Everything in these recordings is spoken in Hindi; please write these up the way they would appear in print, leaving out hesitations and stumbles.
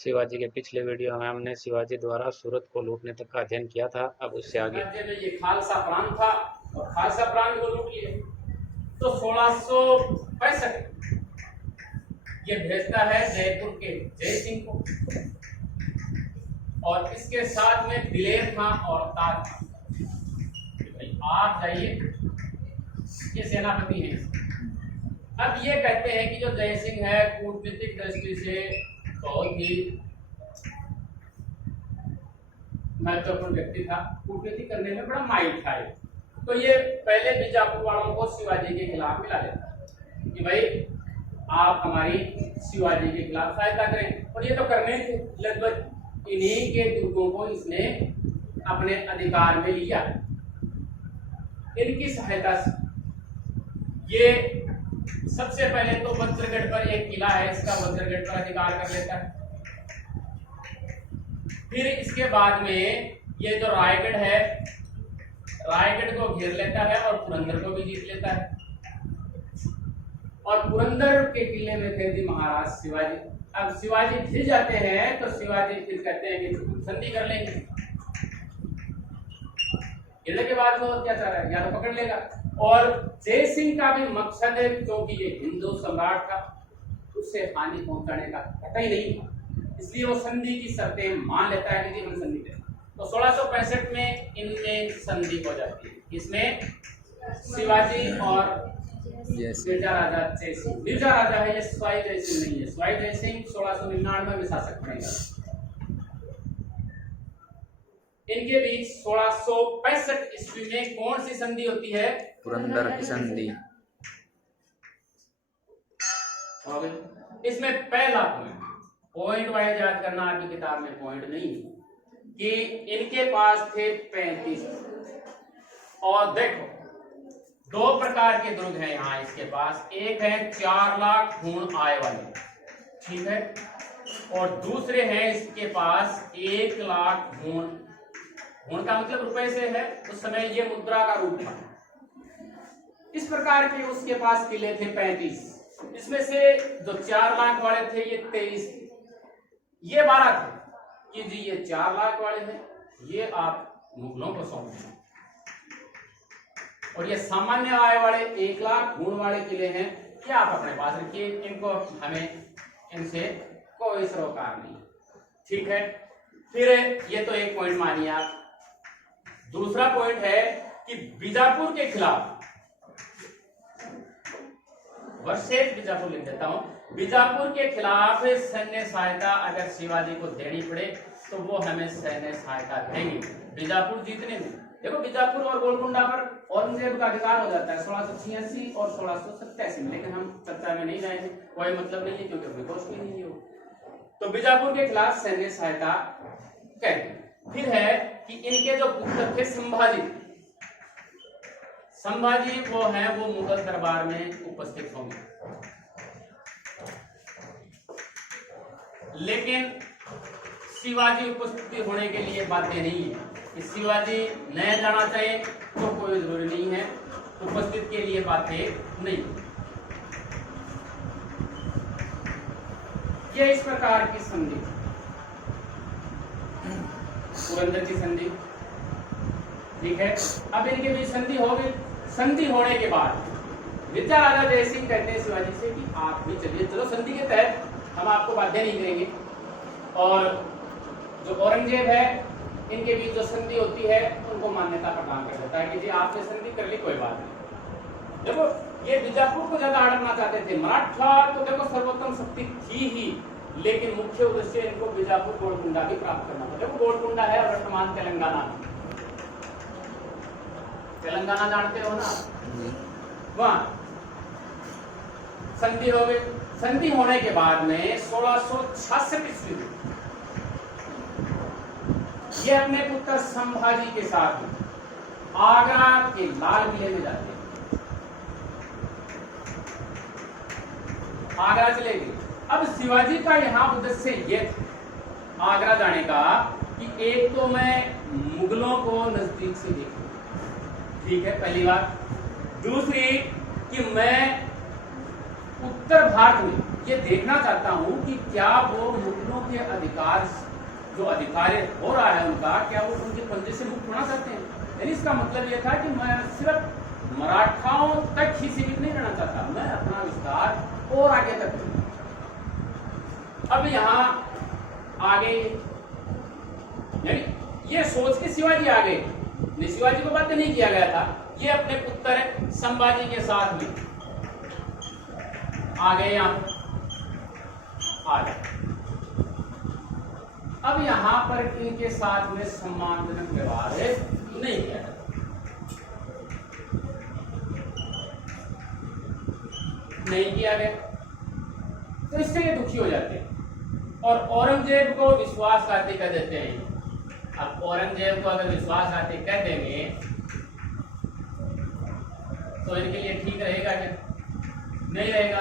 शिवाजी के पिछले वीडियो में हमने शिवाजी द्वारा सूरत को लूटने तक का अध्ययन किया था। अब उससे आगे राज्य में ये खालसा प्रांत था और खालसा प्रांत को लूट लिए। तो 1665 ये भेजता है जयपुर के जय सिंह को, और इसके साथ में दिलेर खां और ताज खां, भाई आप जाइए, ये सेनापति हैं। अब ये कहते हैं कि जो जय सिंह है कूटनीतिक दृष्टि से बहुत ही महत्वपूर्ण व्यक्ति था, कूटनीति करने में बड़ा माहिर था। तो ये पहले बीजापुर वालों को शिवाजी के खिलाफ मिला देता कि भाई आप हमारी शिवाजी के खिलाफ सहायता करें, और ये तो करने थे। लगभग इन्हीं के दुर्गों को इसने अपने अधिकार में लिया। इनकी सहायता से ये सबसे पहले तो वज्रगढ़ पर एक किला है, इसका वज्रगढ़ पर अधिकार कर लेता है। फिर इसके बाद में ये जो रायगढ़ है, रायगढ़ को घेर लेता है और पुरंदर को भी जीत लेता है। और पुरंदर के किले में थे जी महाराज शिवाजी। अब शिवाजी फिर जाते हैं तो शिवाजी फिर कहते हैं कि संधि कर लेंगे। गिरने के बाद वो क्या चाह रहा है, या तो पकड़ लेगा। और जय सिंह का भी मकसद है, क्योंकि ये हिंदू सम्राट था, उससे हानि पहुंचाने का कतई नहीं था, इसलिए वो संधि की शर्तें मान लेता है कि जी हम संधि दें। तो 1665 में इनमें संधि हो जाती है। इसमें शिवाजी और मिर्जा राजा जय सिंह, मिर्जा राजा है ये, स्वाई जय सिंह नहीं है। स्वाई जय सिंह 1699 में शासक बनेगा। इनके बीच 1665 ईस्वी में कौन सी संधि होती है? पुरंदर की संधि। इसमें पहला पॉइंट वाइज याद करना, आपकी किताब में पॉइंट नहीं कि इनके पास थे 35। और देखो दो प्रकार के दुर्ग हैं यहाँ इसके पास। एक है 4 लाख खून आय वाले, ठीक है, और दूसरे हैं इसके पास 1 लाख खून। खून का मतलब रुपए से है, उस समय ये मुद्रा का रूप था। इस प्रकार के उसके पास किले थे 35। इसमें से जो 4 लाख वाले थे ये 23 थे, ये 12 थे कि जी ये 4 लाख वाले हैं, ये आप मुगलों को सौंप दें। और ये सामान्य आय वाले 1 लाख खून वाले किले हैं, ये आप अपने पास रखिए, इनको हमें इनसे कोई सरोकार नहीं, ठीक है। फिर ये तो एक पॉइंट मानिए आप। दूसरा पॉइंट है कि बीजापुर के खिलाफ, वर्षेक बीजापुर लिख देता हूं, बीजापुर के खिलाफ सैन्य सहायता अगर शिवाजी को देनी पड़े तो वो हमें सैन्य सहायता देंगे बीजापुर जीतने में। देखो बीजापुर और गोलकुंडा पर औरंगजेब का अधिकार हो जाता है 1686 और 1687 में, लेकिन हम चर्चा में नहीं जाएंगे, कोई मतलब नहीं है क्योंकि अपने कोर्स में नहीं हो। तो बीजापुर के खिलाफ सैन्य सहायता कहते। फिर है कि इनके जो पुत्र थे संभाजी, संभाजी वो हैं, वो मुगल दरबार में उपस्थित होंगे, लेकिन शिवाजी उपस्थित होने के लिए बाध्य नहीं है। कि शिवाजी न जाना चाहे तो कोई जरूरी नहीं है, उपस्थित के लिए बाध्य नहीं। ये इस प्रकार की संधि, पुरंदर की संधि, ठीक है। अब इनके बीच संधि हो गई। संधि होने के बाद मिर्जा राजा जय सिंह कहते हैं शिवाजी से कि आप भी चलिए, चलो संधि के तहत हम आपको बाध्य नहीं करेंगे। और जो औरंगजेब है, इनके बीच जो संधि होती है उनको मान्यता प्रदान कर देता है कि जी आपने संधि कर ली, कोई बात नहीं। देखो ये बीजापुर को ज्यादा अड़कना चाहते थे, मराठा तो देखो सर्वोत्तम शक्ति थी ही, लेकिन मुख्य उद्देश्य इनको बीजापुर गोलकुंडा भी प्राप्त करना था। देखो गोलकुंडा है वर्तमान तेलंगाना, तेलंगाना जानते हो ना, वहां संधि हो गई। संधि होने के बाद में 1666 ईस्वी में ये अपने पुत्र संभाजी के साथ आगरा के लाल किले में जाते हैं। आगरा चले गए। अब शिवाजी का यहाँ उद्देश्य ये आगरा जाने का कि एक तो मैं मुगलों को नजदीक से देखूं, ठीक है, पहली बात। दूसरी कि मैं उत्तर भारत में ये देखना चाहता हूं कि क्या वो मुगलों के अधिकार जो अधिकार हो रहा है उनका, क्या वो उनके पंजे से मुक्त होना चाहते हैं। यानी इसका मतलब ये था कि मैं सिर्फ मराठाओं तक ही सीमित नहीं रहना चाहता, मैं अपना विस्तार और आगे तक करूं। अब यहाँ आगे यानी ये सोच के शिवाजी आ गए, शिवाजी को बाध्य नहीं किया गया था, ये अपने पुत्र संभाजी के साथ में आ गए यहाँ आ गए। अब यहाँ पर इनके साथ में सम्मानजनक व्यवहार नहीं किया जाता, नहीं किया गया, तो इससे ये दुखी हो जाते हैं और औरंगजेब को विश्वासघाती कर देते हैं। अब औरंगजेब को अगर विश्वासघाती कर देंगे तो इनके लिए ठीक रहेगा क्या? नहीं रहेगा।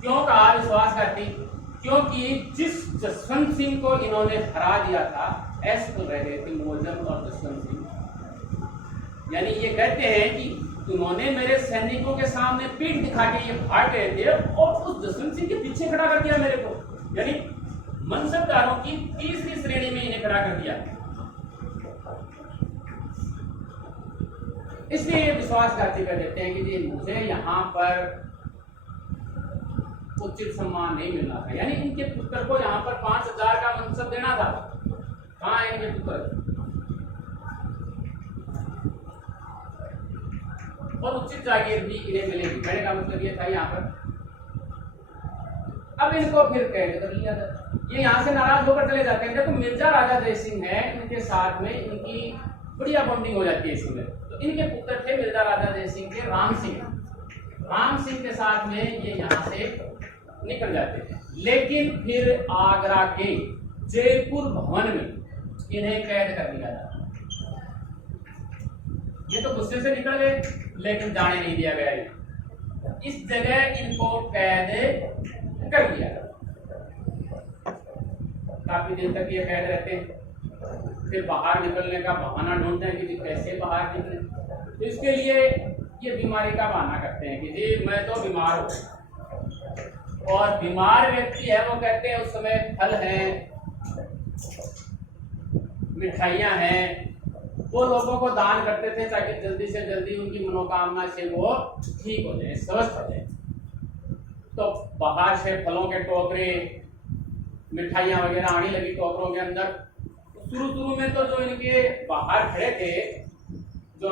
क्यों कहा विश्वासघाती? क्योंकि जिस जसवंत सिंह को इन्होंने हरा दिया था, ऐसे तो रह गए थे मुअज्जम और जसवंत सिंह। यानी ये कहते हैं कि उन्होंने मेरे सैनिकों के सामने पीठ दिखा के ये भाग गए थे और उस जसवंत सिंह के पीछे खड़ा कर दिया मेरे को, यानी मनसबदारों की तीसरी श्रेणी में इन्हें खड़ा कर दिया। इसलिए ये विश्वासघाती कर देते हैं कि जी मुझे यहाँ पर उचित सम्मान नहीं मिलना था। यानी इनके पुत्र को यहाँ पर 5000 का मनसब देना था, कहाँ है इनके पुत्र? और उचित जागीर भी इन्हें मिलेगी, कहने का मतलब ये था यहाँ पर। अब इनको फिर कैद कर लिया था, ये यहाँ से नाराज होकर चले जाते हैं। देखो मिर्जा राजा जय सिंह है, इनके साथ में इनकी बढ़िया बॉन्डिंग हो जाती है इसमें। तो इनके पुत्र थे मिर्जा राजा जय सिंह के राम सिंह के साथ में ये यहाँ से निकल जाते हैं। लेकिन फिर आगरा के जयपुर भवन में इन्हें कैद कर दिया जाता। ये तो गुस्से से निकल गए लेकिन जाने नहीं दिया गया, इस जगह इनको कैद कर दिया। काफी दिन तक ये कैद रहते हैं, फिर बाहर निकलने का बहाना ढूंढते हैं कि कैसे बाहर निकले। तो इसके लिए ये बीमारी का बहाना करते हैं कि जी मैं तो बीमार हूँ। और बीमार व्यक्ति है वो कहते हैं उस समय फल हैं, मिठाइयाँ हैं, वो लोगों को दान करते थे ताकि जल्दी से जल्दी उनकी मनोकामना से वो ठीक हो जाए, स्वस्थ हो जाए। तो बाहर से फलों के टोकरे, मिठाइयाँ वगैरह आने लगी टोकरों के अंदर। शुरू में तो जो इनके बाहर खड़े थे, जो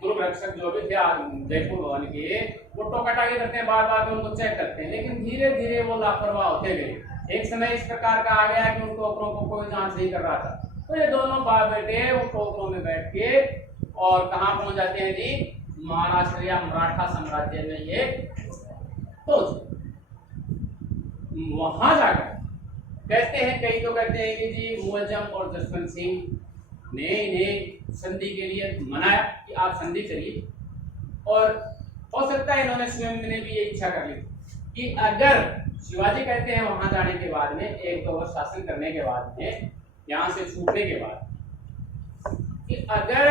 ग्रुप रक्षक जो भी थे जयपुर भवन के, वो टोकाटाकी करते हैं, बार उनको चेक करते हैं। लेकिन धीरे धीरे वो लापरवाह होते गए। एक समय इस प्रकार का आ गया कि उन टोकरों को कोई जांच नहीं कर रहा था। तो ये दोनों बाप बेटे वो टोकरों में बैठ के और कहाँ पहुंच जाते हैं जी? महाराष्ट्र या मराठा साम्राज्य में ये पहुंच। वहां जाकर कहते हैं, कई तो कहते हैं कि जी मुअज्जम और जसवंत सिंह ने इन्हें संधि के लिए मनाया कि आप संधि करिए। और हो सकता है इन्होंने स्वयं ने भी ये इच्छा कर ली कि अगर शिवाजी कहते हैं वहां जाने के बाद में, 1-2 वर्ष शासन करने के बाद में, यहाँ से छूटने के बाद, कि अगर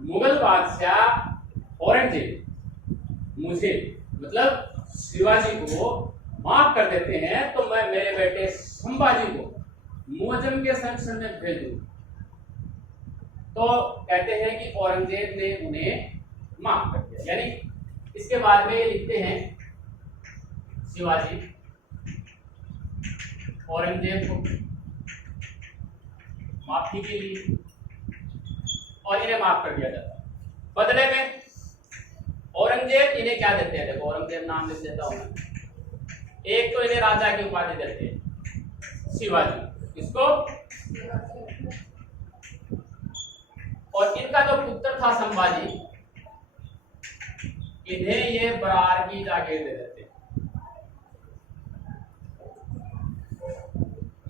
मुगल बादशाह औरंगजेब मुझे मतलब शिवाजी को माफ कर देते हैं तो मैं मेरे बेटे संभाजी को मुअज्जम के संरक्षण में भेज दूं। तो कहते हैं कि औरंगजेब ने उन्हें माफ कर दिया। यानी इसके बाद में ये लिखते हैं शिवाजी औरंगजेब को माफी के लिए, और इन्हें माफ कर दिया जाता। बदले में औरंगजेब इन्हें क्या देते हैं? देखो औरंगजेब नाम लिख देता हूं मैं। एक तो इन्हें राजा की उपाधि देते हैं शिवाजी, इसको, और इनका जो पुत्र था संभाजी, इन्हें ये बरार की जागीर दे देते।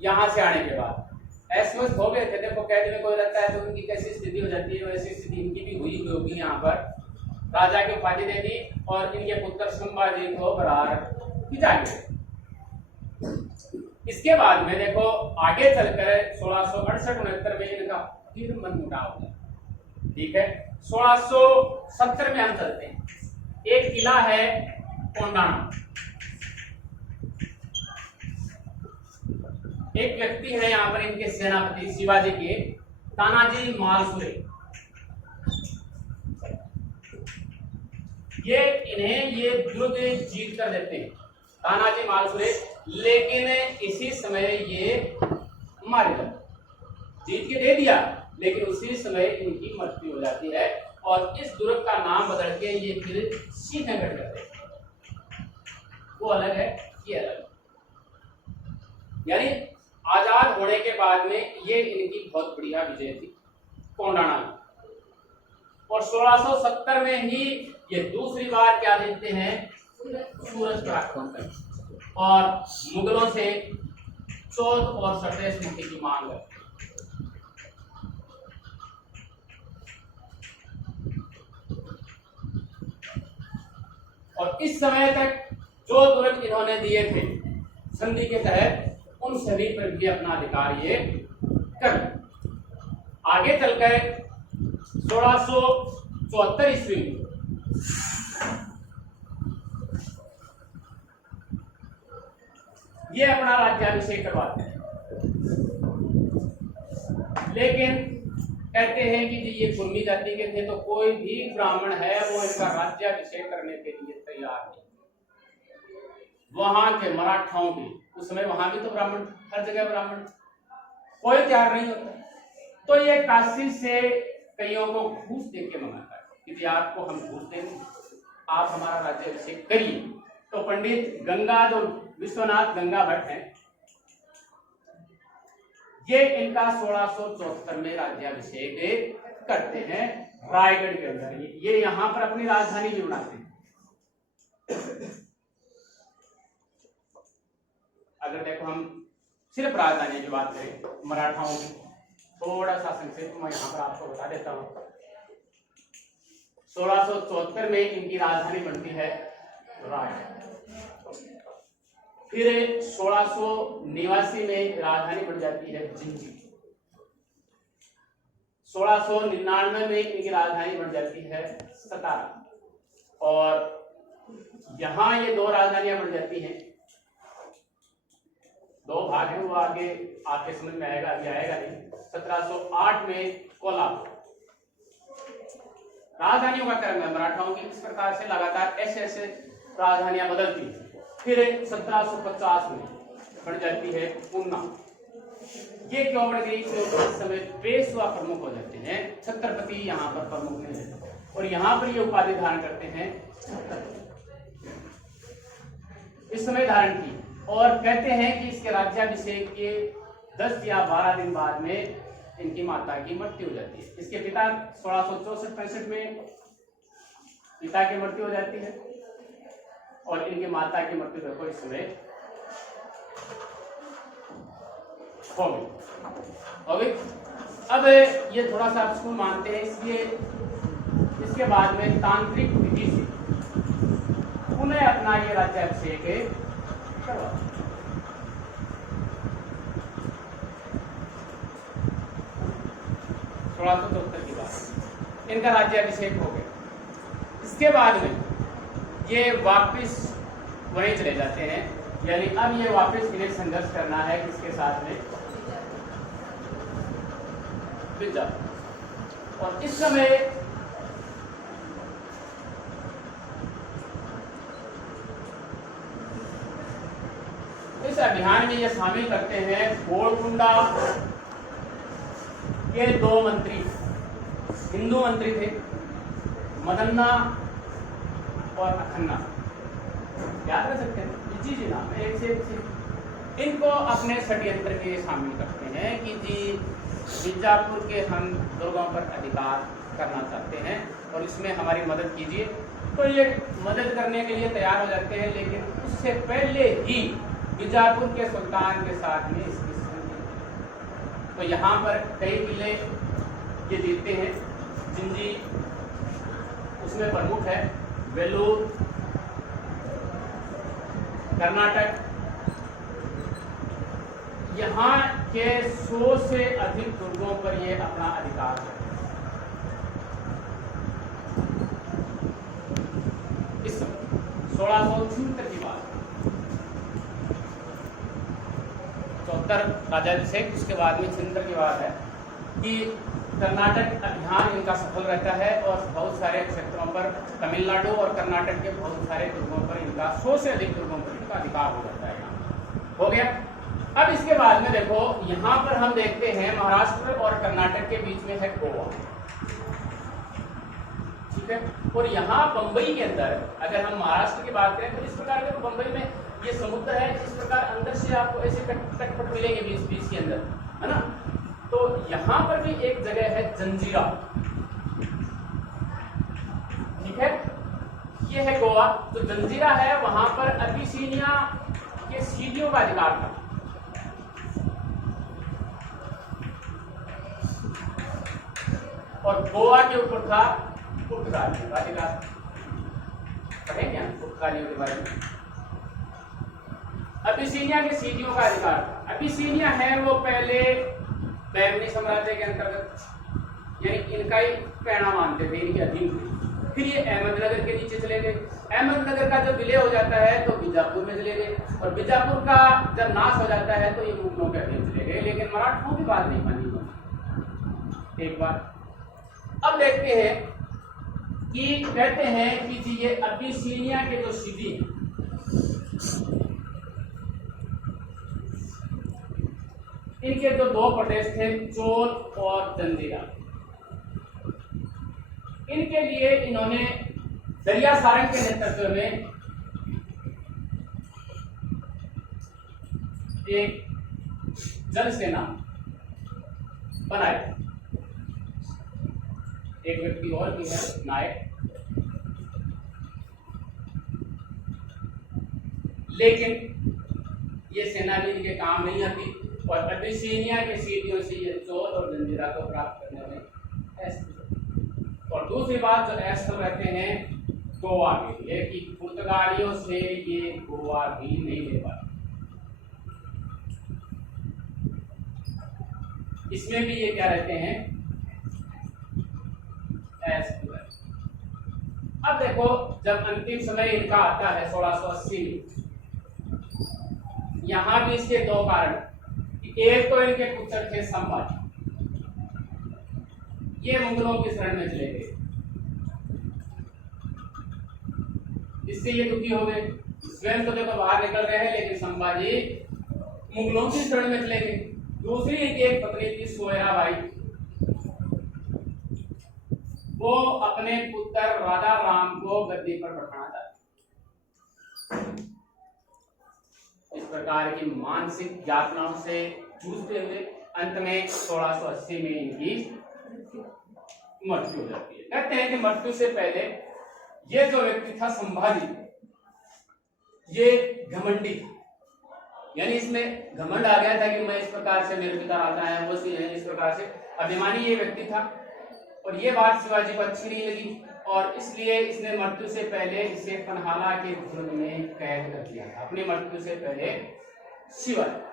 यहां से आने के बाद अस्वस्थ हो गए थे। देखो कैद में कोई रहता है तो उनकी कैसी स्थिति हो जाती है, वैसी स्थिति इनकी भी हुई होगी। यहाँ पर राजा की उपाधि दे दी और इनके पुत्र संभाजी को बरार की जागीर। इसके बाद में देखो आगे चलकर 1668-69 में इनका फिर मनमुटाव हो गया। ठीक है, 1670 में हम चलते हैं। एक किला है कोंडाना, एक व्यक्ति है यहाँ पर इनके सेनापति शिवाजी के, तानाजी मालसुरे। ये दुर्ग जीत कर देते हैं तानाजी मालसुरे, लेकिन इसी समय ये मारे जाते, जीत के दे दिया लेकिन उसी समय इनकी मृत्यु हो जाती है और इस दुर्ग का नाम बदल के ये फिर सिंहगढ़ कर देते हैं। वो अलग है, ये अलग है। यानी आजाद होने के बाद में ये इनकी बहुत बढ़िया विजय थी कोंडाना में। और 1670 में ही ये दूसरी बार क्या देते हैं, सूरज पर आक्रमण करते और मुगलों से चौथ और सटेश मुक्ति की मांग करते। और इस समय तक जो दुर्ग इन्होंने दिए थे संधि के तहत, उन सभी पर भी अपना अधिकार ये कर। आगे चलकर 1674 ईस्वी में ये अपना राज्याभिषेक करवाते हैं, लेकिन कहते हैं कि जी ये कुर्मी जाति के थे तो कोई भी ब्राह्मण है वो इनका राज्याभिषेक करने के लिए तैयार नहीं। वहां के मराठाओं के, उस समय वहां भी तो ब्राह्मण, हर जगह ब्राह्मण, कोई तैयार नहीं होता। तो ये काशी से कईयों को घूस दे के मंगाता है कि आपको हम घूस देंगे, आप हमारा राज्याभिषेक करिए। तो पंडित गंगा, जो विश्वनाथ गंगा भट्ट हैं, ये इनका 1674 में राज्याभिषेक करते हैं रायगढ़ के अंदर। ये यहां पर अपनी राजधानी भी बनाते हैं। अगर देखो हम सिर्फ राजधानी की बात करें मराठाओं की, थोड़ा सा संक्षेप मैं यहाँ पर आपको बता देता हूँ। 1674 में इनकी राजधानी बनती है रायगढ़। फिर 1689 में राजधानी बन जाती है जिंजी। 1699 में इनकी राजधानी बन जाती है सतारा। और यहां ये दो राजधानियां बन जाती हैं, दो भाग हैं, वो आगे आपके समझ में आएगा, अभी आएगा नहीं। 1708 में कोल्हापुर। राजधानियों का क्रम है मराठाओं की, इस प्रकार से लगातार ऐसे ऐसे राजधानियां बदलती हैं। फिर 1750 में बन जाती है ऊना। ये क्यों बढ़ गई, क्योंकि इस समय पेशवा प्रमुख हो जाते हैं, छत्रपति यहाँ पर प्रमुख नहीं है और यहाँ पर ये उपाधि धारण करते हैं इस समय धारण की। और कहते हैं कि इसके राज्याभिषेक के 10 या 12 दिन बाद में इनकी माता की मृत्यु हो जाती है। इसके पिता 1664-65 में पिता की मृत्यु हो जाती है और इनकी माता की मृत्यु देखो इस समय हो गई। अब ये थोड़ा सा इसको मानते हैं, इसलिए इसके बाद में तांत्रिक विधि से उन्हें अपना ये राज्याभिषेक करवा। 1674 की बात, इनका राज्याभिषेक हो गया। इसके बाद में ये वापस वहीं चले जाते हैं, यानी अब ये वापस इन्हें संघर्ष करना है किसके साथ में, बीजापुर। और इस समय इस अभियान में ये शामिल करते हैं गोलकुंडा के 2 मंत्री, हिंदू मंत्री थे, मदन्ना और अखन्ना, याद कर सकते हैं, जी नाम है, एक से एक चीज। इनको अपने षड्यंत्र के शामिल करते हैं कि जी बीजापुर के हम दुर्गों पर अधिकार करना चाहते हैं और इसमें हमारी मदद कीजिए। तो ये मदद करने के लिए तैयार हो जाते हैं, लेकिन उससे पहले ही बीजापुर के सुल्तान के साथ में इसकी संधि। तो यहाँ पर कई किले ये जीतते हैं। जिंजी उसमें प्रमुख है, वेलूर, कर्नाटक। यहाँ के 100 से अधिक दुर्गों पर ये अपना अधिकार है। इस 1676 की बात, 74 उत्तर राज्याभिषेक, उसके बाद में छिंदर की बात है कि कर्नाटक अभियान इनका सफल रहता है और बहुत सारे क्षेत्रों पर तमिलनाडु और कर्नाटक के बहुत सारे दुर्गों पर इनका 100 से अधिक दुर्गों पर इनका अधिकार हो जाता है। यहाँ हो गया। अब इसके बाद में देखो यहाँ पर हम देखते हैं महाराष्ट्र और कर्नाटक के बीच में है गोवा, ठीक है। और यहाँ बंबई के अंदर अगर हम महाराष्ट्र की बात करें तो इस प्रकार के बंबई में ये समुद्र है, इस प्रकार अंदर से आपको ऐसे तटपट मिलेंगे बीच के अंदर, है ना। तो यहां पर भी एक जगह है जंजीरा, ठीक है। ये है गोवा। तो जंजीरा है, वहां पर अबिसिनिया के सीडियों का अधिकार था। और गोवा के ऊपर था पुर्तगालियों का अधिकार। पढ़ेंगे हम पुर्तगालियों के बारे में। अबिसिनिया के सीडियों का अधिकार था। अबिसिनिया है वो पहले बैबनी साम्राज्य के अंतर्गत, यानी इनका ही पैणा मानते थे, इनके अधीन थे। फिर ये अहमदनगर के नीचे चले गए। अहमदनगर का जब विलय हो जाता है तो बीजापुर में चले गए, और बीजापुर का जब नाश हो जाता है तो ये मुगलों के अधीन चले गए। लेकिन मराठों की बात नहीं मानी उन्होंने। एक बार अब देखते हैं कि कहते हैं कि जी ये अबिसिनिया के जो सीडी हैं, इनके जो दो प्रदेश थे चोल और जंजीरा, इनके लिए इन्होंने दरिया सारंग के नेतृत्व में एक जल सेना बनाई। एक व्यक्ति और भी है नायक, लेकिन ये सेना भी इनके काम नहीं आती और अबिसिनिया के सीडियों से ये चोल और जंजीरा को प्राप्त करने में असफल। और दूसरी बात जो असफल रहते हैं गोवा के लिए कि पुर्तगालियों से ये गोवा भी नहीं ले पाते। इसमें भी ये क्या रहते हैं, असफल। अब देखो जब अंतिम समय इनका आता है 1680 में, यहां भी इसके दो कारण। एक तो इनके पुत्र थे संभाजी, ये मुगलों की शरण में चले गए, इससे ये दुखी हो गए। स्वयं तो देखो बाहर निकल रहे हैं, लेकिन संभाजी मुगलों की शरण में चले गए। दूसरी इनकी एक पत्नी थी सोयराबाई, वो अपने पुत्र राजा राम को गद्दी पर बैठाना चाहती। इस प्रकार की मानसिक यातनाओं से जूझते हुए अंत में 1680 में इनकी मृत्यु हो जाती है। कहते हैं कि मृत्यु से पहले ये जो व्यक्ति था संभाजी, ये घमंडी था, यानी इसमें घमंड आ गया था कि मैं इस प्रकार से, मेरे पिता राजा है वो इस प्रकार से अभिमानी ये व्यक्ति था। और ये बात शिवाजी को अच्छी नहीं लगी और इसलिए इसने मृत्यु से पहले इसे पन्हाला के जुर्म में कैद कर दिया था। अपनी मृत्यु से पहले शिवाजी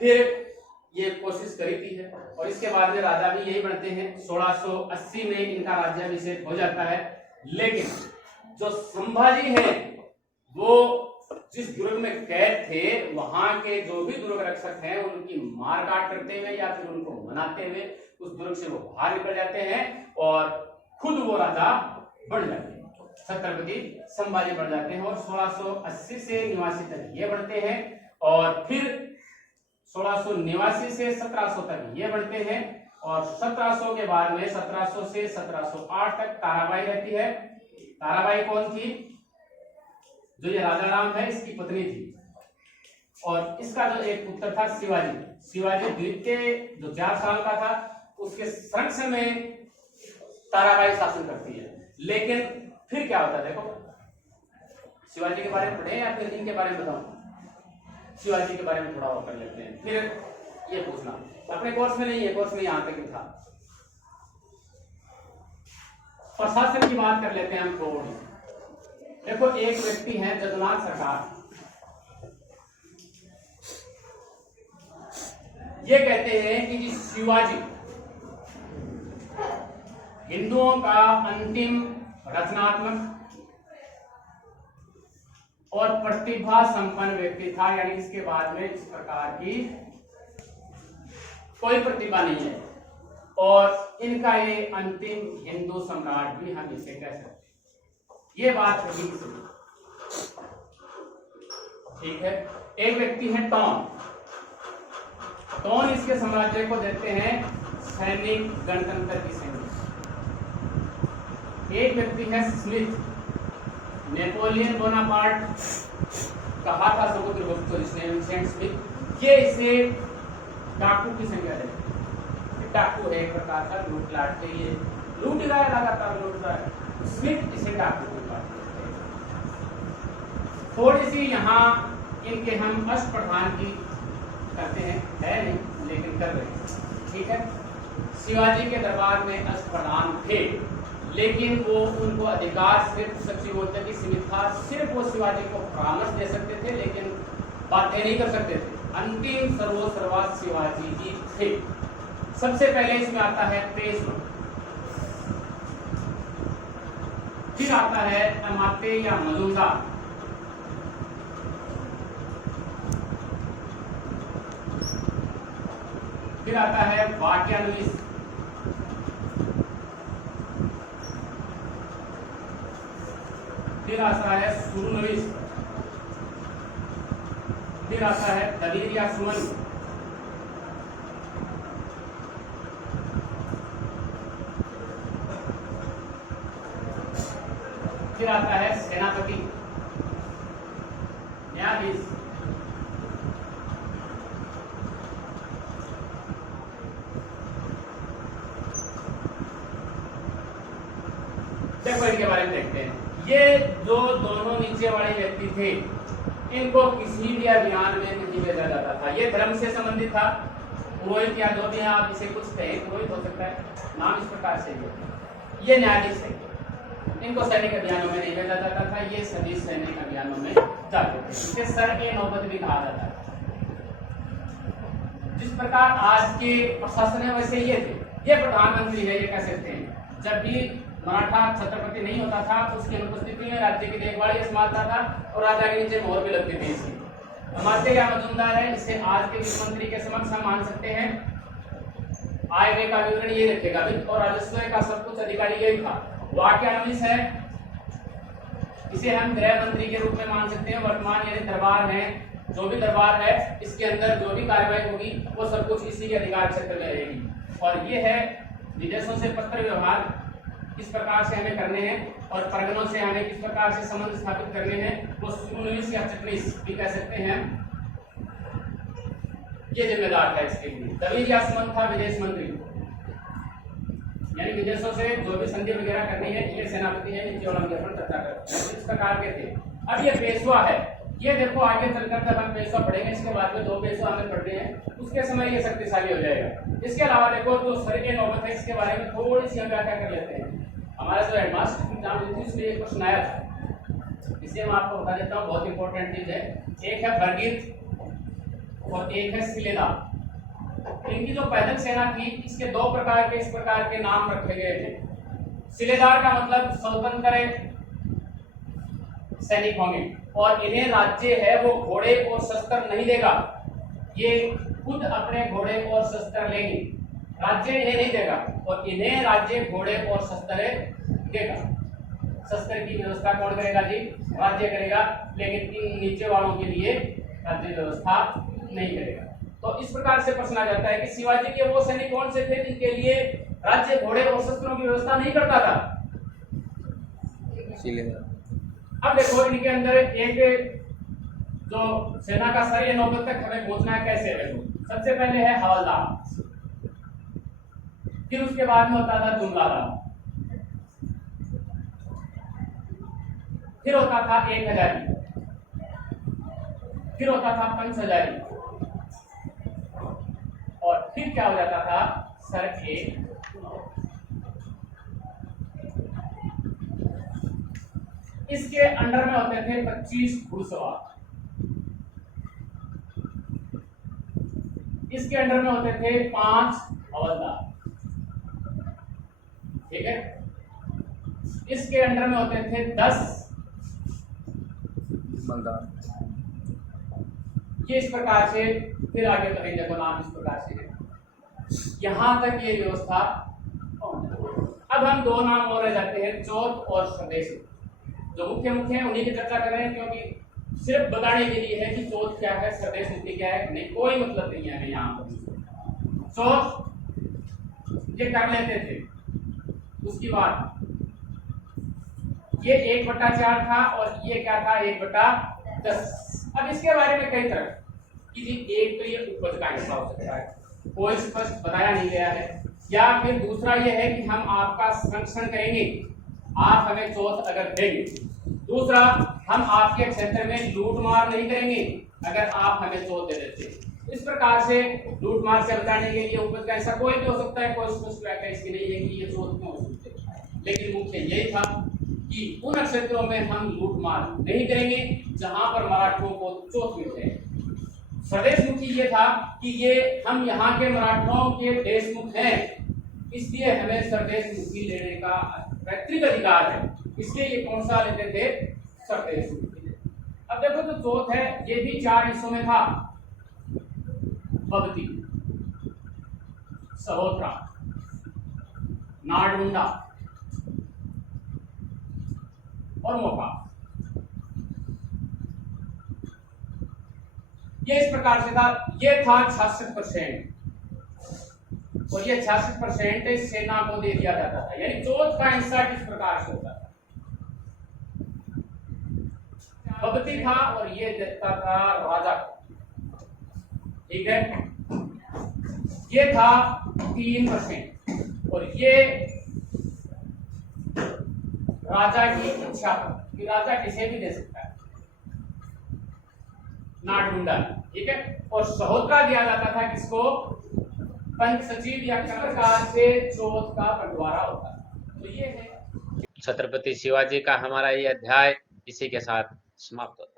फिर ये कोशिश करी थी है और इसके बाद में राजा भी यही बनते हैं। 1680 में इनका राज्याभिषेक हो जाता है। लेकिन जो संभाजी है वो जिस दुर्ग में कैद थे, वहां के जो भी दुर्ग रक्षक हैं उनकी मार काट करते हुए या फिर उनको मनाते हुए उस दुर्ग से वो बाहर निकल जाते हैं और खुद वो राजा बन जाते हैं, छत्रपति संभाजी बन जाते हैं। और 1680 से 89 तक ये बढ़ते हैं और फिर 1689 से 1700 तक ये बढ़ते हैं और 1700 के बाद में 1700 से 1708 तक ताराबाई रहती है। ताराबाई कौन थी? जो ये राजा राम है इसकी पत्नी थी और इसका जो एक पुत्र था शिवाजी। शिवाजी द्वितीय जो 4 साल का था उसके संरक्ष में ताराबाई शासन करती है। लेकिन फिर क्या होता है देखो, शिवाजी के बारे में पढ़े या फिर इनके बारे में बताऊं? शिवाजी के बारे में थोड़ा और कर लेते हैं, फिर ये पूछना। अपने कोर्स में नहीं है, कोर्स में यहां तक ही था। प्रशासन की बात कर लेते हैं हम थोड़ी। देखो एक व्यक्ति है जदुनाथ सरकार, ये कहते हैं कि जी शिवाजी हिंदुओं का अंतिम रचनात्मक और प्रतिभा संपन्न व्यक्ति था, यानी इसके बाद में इस प्रकार की कोई प्रतिभा नहीं है, और इनका ये अंतिम हिंदू सम्राट भी हम इसे कह सकते हैं। ये बात है ठीक है। एक व्यक्ति है टॉन इसके साम्राज्य को देते हैं सैनिक गणतंत्र की सैनिक। एक व्यक्ति है स्मिथ, नेपोलियन बोनापार्ट कहा था समुद्रगुप्त को, जिसने विंसेंट स्मिथ, ये इसे डाकू की संज्ञा देते। डाकू है एक प्रकार का, लूट लाट के ये लूट रहा है, लगातार लूट रहा है। स्मिथ इसे डाकू की बात करते हैं। थोड़ी सी यहाँ इनके हम अष्टप्रधान की करते हैं, है नहीं लेकिन कर रहे हैं, ठीक है। शिवाजी के दरबार में अष्टप्रधान थे, लेकिन वो उनको अधिकार सिर्फ सचिव बोलते कि सीमित था। सिर्फ वो शिवाजी को परामर्श दे सकते थे, लेकिन बातें नहीं कर सकते थे। अंतिम सर्वोसर्वा शिवाजी जी थे। सबसे पहले इसमें आता है पेशवा, फिर आता है अमात्य या मजूमदार, फिर आता है वाक्यानुविस, फिर आता है सुरुनविस, फिर आता है दलीर या सुमन, फिर आता है सेनापति, न्यायाधीश, देखो इनके बारे में देखते हैं। ये जो दोनों नीचे वाले व्यक्ति थे, इनको किसी भी अभियान में नहीं भेजा जाता था। ये धर्म से संबंधित था, पुरोहित या जो भी है, आप इसे कुछ कहें, पुरोहित हो सकता है, नाम इस प्रकार से ये न्यायाधीश है। इनको सैनिक अभियानों में नहीं भेजा जाता था, ये सभी सैनिक अभियानों में जाते थे। इसे सर ए नौबत भी कहा जाता है। जिस प्रकार आज के प्रशासन है, वैसे ये थे। ये प्रधानमंत्री है, ये कह सकते हैं। जब भी मराठा छत्रपति नहीं होता था, उसकी अनुपस्थिति में राज्य की देखभाल ये संभालता था, और राजा के नीचे मोहर भी लगती थी इसकी। अमात्य या मजूमदार है, इसे आज के वित्त मंत्री के समक्ष हम मान सकते हैं। आय व्यय का विवरण ये रखेगा, वित्त और राजस्व का सब कुछ अधिकारी यही था। वाक्यानुविस है, इसे हम गृह मंत्री के रूप में मान सकते हैं। वर्तमान यदि दरबार है, जो भी दरबार है, इसके अंदर जो भी कार्रवाई होगी वो सब कुछ इसी के अधिकार क्षेत्र में रहेगी। और ये है विदेशों से पत्र व्यवहार किस प्रकार से हमें करने हैं, और परगनों से हमें किस प्रकार से संबंध स्थापित करने हैं, वो सुनुविस या चटनीस भी कह सकते हैं। ये जिम्मेदार था इसके लिए। दलीर या सुमन था विदेश मंत्री, यानी विदेशों से जो भी संधि वगैरह करनी है, ये सेनापति है, नीचे वाला पर चर्चा करते हैं। इस प्रकार के थे। अब ये पेशवा है, ये देखो आगे चलकर जब हम पेशवा पढ़ेंगे, इसके बाद में 2 पेशवा हमें पढ़ने हैं, उसके समय ये शक्तिशाली हो जाएगा। इसके अलावा देखो जो सर ए नौबत है, इसके बारे में थोड़ी सी हम व्याख्या कर लेते हैं। हमारा जो हेडमास्टर एग्जाम हुई थी, उसमें एक क्वेश्चन आया था, इसे मैं आपको बता देता हूँ, बहुत इंपॉर्टेंट चीज है। एक है बरगीत और एक है सिलेदार। इनकी जो पैदल सेना थी, इसके 2 प्रकार के इस प्रकार के नाम रखे गए थे। सिलेदार का मतलब स्वतंत्र सैनिक होंगे, और इन्हें राज्य है वो घोड़े और शस्त्र नहीं देगा, ये खुद अपने घोड़े और शस्त्र लेंगे, राज्य इन्हें नहीं देगा, और इन्हें राज्य घोड़े और शस्त्र देगा। शस्त्र की व्यवस्था कौन करेगा जी? राज्य करेगा, लेकिन इन नीचे वालों के लिए राज्य व्यवस्था नहीं करेगा। तो इस प्रकार से प्रश्न आ जाता है कि शिवाजी के वो सैनिक कौन से थे जिनके लिए राज्य घोड़े और शस्त्रों की व्यवस्था नहीं करता था? अब देखो इनके अंदर एक जो सेना का सर ए नौबत तक हमें पहुंचना है, कैसे है? सबसे पहले है हवलदार, फिर उसके बाद में होता था जुमलादार, फिर होता था 1 हजारी, फिर होता था 5 हजारी, और फिर क्या हो जाता था? सर ए। इसके अंडर में होते थे 25 घुड़सवार, इसके अंडर में होते थे 5 हवलदार, ठीक है। इसके अंडर में होते थे 10 बलदार। ये इस प्रकार से फिर आगे बढ़ेंगे, देखो नाम इस प्रकार से है। यहाँ तक ये व्यवस्था। अब हम दो नाम और रह जाते हैं, चौथ और स्वदेशी। जो मुख्य मुख्य है उन्हीं की चर्चा कर रहे हैं, क्योंकि सिर्फ बताने के लिए है कि चौथ क्या है, स्वदेश मुक्ति क्या है, नहीं कोई मतलब नहीं है हमें यहाँ पर। चौथ ये कर लेते थे, उसके बाद ये 1/4 था और ये क्या था 1/10। अब इसके बारे में कई तरह कि जी एक तो ये उपज का हिस्सा हो सकता है, कोई स्पष्ट बताया नहीं गया है, या फिर दूसरा ये है कि हम आपका संरक्षण करेंगे, आप हमें चौथ अगर देंगे। दूसरा, हम आपके क्षेत्र में लूट मार नहीं करेंगे अगर आप हमें चौथ दे देते। इस प्रकार से लूट मार से बचाने के लिए उपज का हिस्सा कोई भी हो सकता है, कोई स्पष्ट व्याख्या इसकी नहीं है कि ये चौथ क्यों हो सकते हैं। लेकिन मुख्य यही था कि उन क्षेत्रों में हम लूट मार नहीं करेंगे जहां पर मराठों को चौथ मिल जाए। स्वदेश मुक्ति ये था कि ये हम यहाँ के मराठों के देशमुख हैं, इसलिए हमें स्वदेश मुक्ति लेने का पैतृक अधिकार है, इसलिए ये कौन सा लेते थे, स्वदेश मुक्ति। अब देखो जो चौथ है ये भी 4 हिस्सों में था, भगती, सहोत्रा, नाडमुंडा और मोका। ये इस प्रकार से था, ये था 66%, और ये 66% सेना को दे दिया जाता था। यानी चौथ का हिस्सा किस प्रकार से होता था, भगती था और ये देता था राजा को, ठीक है। ये था 3% और ये राजा की इच्छा पर, कि राजा किसे भी दे सकता है, नाडमुंडा, ठीक है। और सहोत्रा दिया जाता था किसको, पंच सचिव या प्रकार से चौथ का बंटवारा होता था। तो ये है छत्रपति शिवाजी का हमारा ये अध्याय इसी के साथ समाप्त होता है।